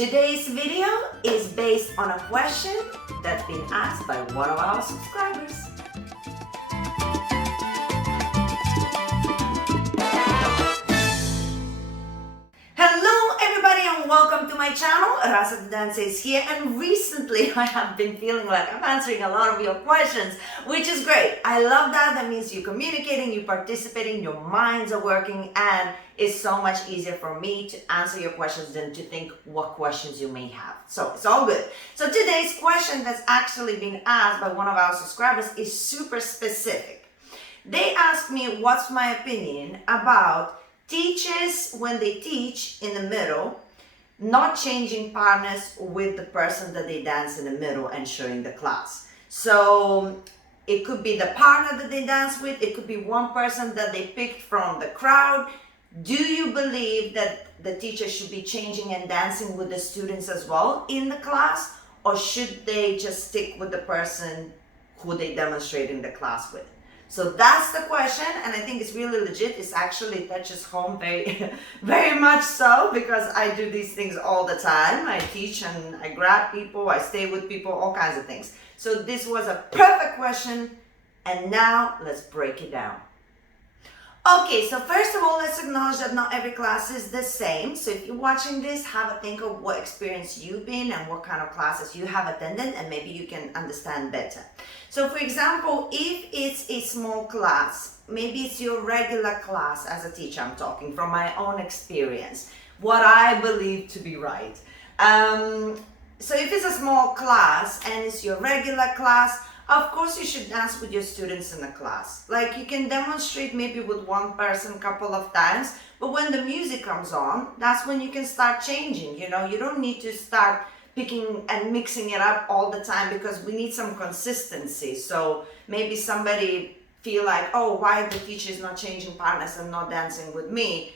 Today's video is based on a question that's been asked by one of our subscribers. Hello everybody and welcome to my channel. Rasa the Dancer is here, and recently I have been feeling like I'm answering a lot of your questions, which is great. I love that. That means you're communicating, you're participating, your minds are working, and it's so much easier for me to answer your questions than to think what questions you may have. So it's all good. So today's question that's actually been asked by one of our subscribers is super specific. They asked me what's my opinion about teachers when they teach in the middle, not changing partners with the person that they dance in the middle and showing the class. So it could be the partner that they dance with, it could be one person that they picked from the crowd. Do you believe that the teacher should be changing and dancing with the students as well in the class, or should they just stick with the person who they demonstrate in the class with? So that's the question, and I think it's really legit. It actually touches home very, very much so, because I do these things all the time. I teach and I grab people, I stay with people, all kinds of things. So this was a perfect question, and now let's break it down. Okay, so first of all, let's acknowledge that not every class is the same. So if you're watching this, have a think of what experience you've been and what kind of classes you have attended, and maybe you can understand better. So for example, if it's a small class, maybe it's your regular class as a teacher, I'm talking from my own experience, what I believe to be right. So if it's a small class and it's your regular class, of course you should dance with your students in the class. Like, you can demonstrate maybe with one person a couple of times, but when the music comes on, that's when you can start changing. You know, you don't need to start picking and mixing it up all the time, because we need some consistency. So maybe somebody feel like, oh, why the teacher is not changing partners and not dancing with me?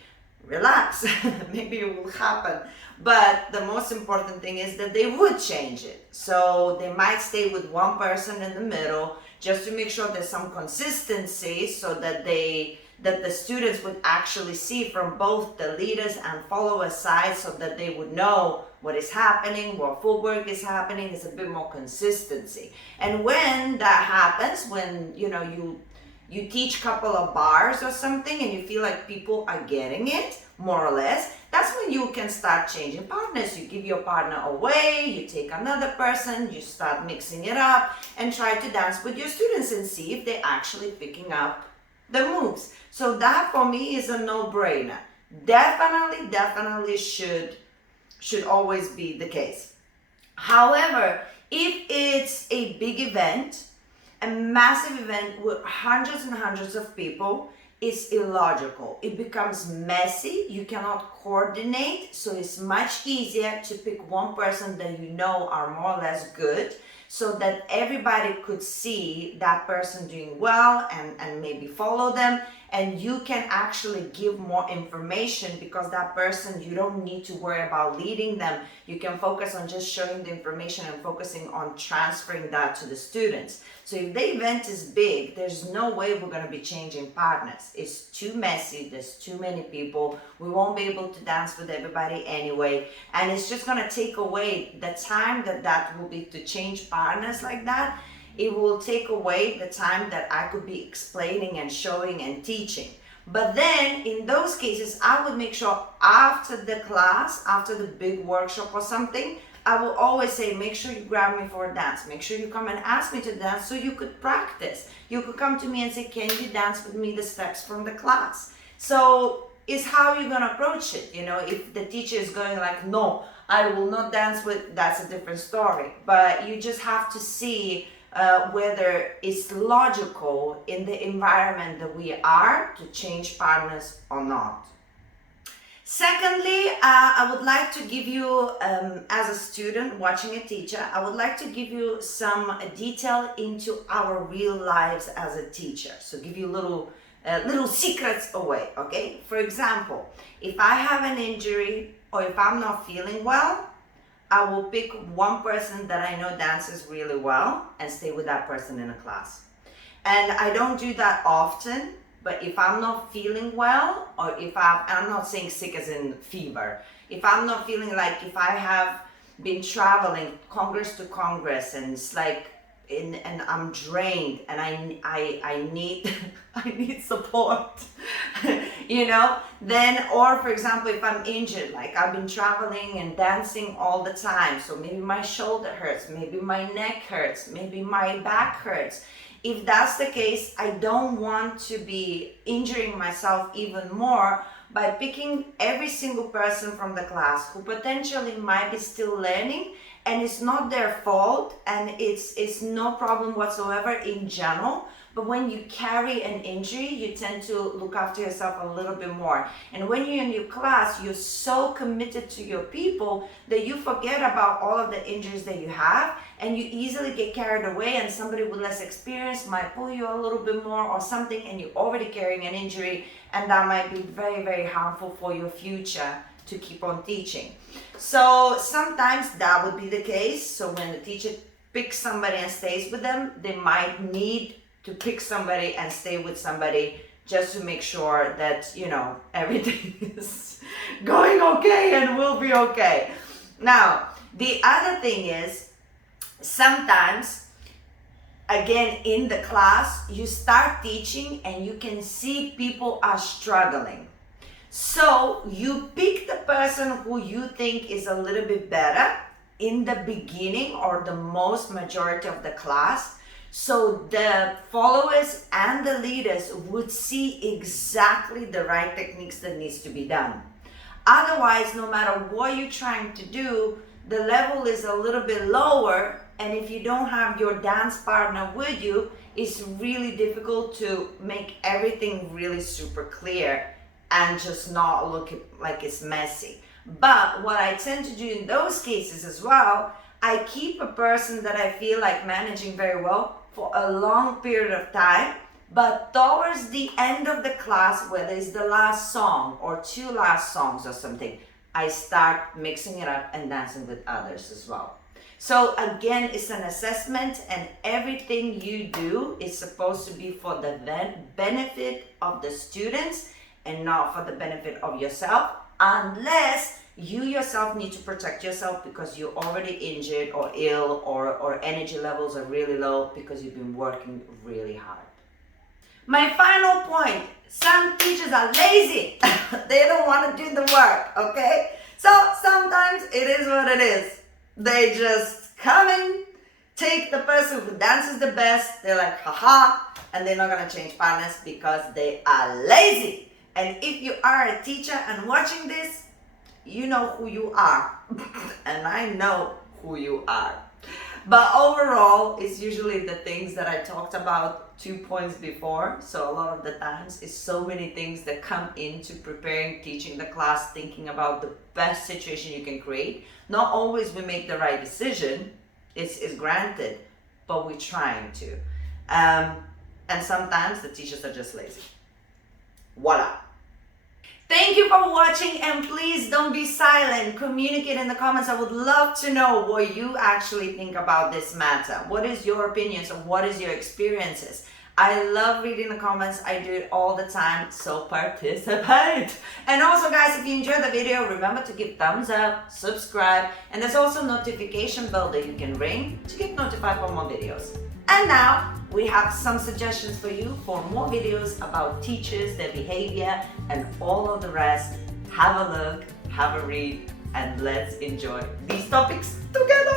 Relax, maybe it will happen. But the most important thing is that they would change it. So they might stay with one person in the middle just to make sure there's some consistency, so that the students would actually see from both the leaders and followers side, so that they would know what is happening, what footwork is happening. There's a bit more consistency. And when that happens, when you teach a couple of bars or something and you feel like people are getting it, more or less, that's when you can start changing partners. You give your partner away, you take another person, you start mixing it up and try to dance with your students and see if they're actually picking up the moves. So that for me is a no-brainer. Definitely should always be the case. However, if it's a big event, a massive event with hundreds and hundreds of people, is illogical. It becomes messy, you cannot coordinate, so it's much easier to pick one person that you know are more or less good, so that everybody could see that person doing well and maybe follow them, and you can actually give more information, because that person, you don't need to worry about leading them. You can focus on just showing the information and focusing on transferring that to the students. So if the event is big, there's no way we're going to be changing partners. It's too messy, there's too many people, we won't be able to dance with everybody anyway, and it's just going to take away the time that will be to change partners like that. It will take away the time that I could be explaining and showing and teaching. But then in those cases, I would make sure after the class, after the big workshop or something, I will always say, make sure you grab me for a dance. Make sure you come and ask me to dance so you could practice. You could come to me and say, can you dance with me the steps from the class? So it's how you're going to approach it. You know, if the teacher is going like, no, I will not dance with, that's a different story. But you just have to see whether it's logical in the environment that we are to change partners or not. Secondly, I would like to give you, as a student watching a teacher, I would like to give you some detail into our real lives as a teacher. So give you little secrets away, okay? For example, if I have an injury or if I'm not feeling well, I will pick one person that I know dances really well and stay with that person in a class. And I don't do that often, But if I'm not feeling well, or if I'm not saying sick as in fever, if I'm not feeling like, if I have been traveling congress to congress and it's like, and I'm drained and I need I need support, then, or for example, if I'm injured, like I've been traveling and dancing all the time, so maybe my shoulder hurts, maybe my neck hurts, maybe my back hurts. If that's the case, I don't want to be injuring myself even more by picking every single person from the class who potentially might be still learning, and it's not their fault, and it's no problem whatsoever in general. But when you carry an injury, you tend to look after yourself a little bit more. And when you're in your class, you're so committed to your people that you forget about all of the injuries that you have, and you easily get carried away, and somebody with less experience might pull you a little bit more or something, and you're already carrying an injury, and that might be very, very harmful for your future to keep on teaching. So sometimes that would be the case. So when the teacher picks somebody and stays with them, they might need to pick somebody and stay with somebody just to make sure that, everything is going okay and will be okay. Now, the other thing is, sometimes, again, in the class, you start teaching and you can see people are struggling. So you pick the person who you think is a little bit better in the beginning or the most majority of the class, so the followers and the leaders would see exactly the right techniques that needs to be done. Otherwise, no matter what you're trying to do, the level is a little bit lower, and if you don't have your dance partner with you, it's really difficult to make everything really super clear and just not look like it's messy. But what I tend to do in those cases as well, I keep a person that I feel like managing very well for a long period of time, but towards the end of the class, whether it's the last song or two last songs or something, I start mixing it up and dancing with others as well. So again, it's an assessment, and everything you do is supposed to be for the benefit of the students and not for the benefit of yourself, unless you yourself need to protect yourself because you're already injured or ill, or energy levels are really low because you've been working really hard. My final point, some teachers are lazy. They don't want to do the work, okay? So sometimes it is what it is. They just come in, take the person who dances the best, they're like, haha, and they're not gonna change partners because they are lazy. And if you are a teacher and watching this, you know who you are. And I know who you are. But overall, it's usually the things that I talked about 2 points before. So a lot of the times it's so many things that come into preparing, teaching the class, thinking about the best situation you can create. Not always we make the right decision, it's granted, but we're trying to. And sometimes the teachers are just lazy. Voila. Thank you for watching, and please don't be silent. Communicate in the comments. I would love to know what you actually think about this matter. What is your opinions, or what is your experiences? I love reading the comments. I do it all the time, so participate. And also, guys, if you enjoyed the video, remember to give thumbs up, subscribe, and there's also a notification bell that you can ring to get notified for more videos. And now we have some suggestions for you for more videos about teachers, their behavior, and all of the rest. Have a look, have a read, and let's enjoy these topics together.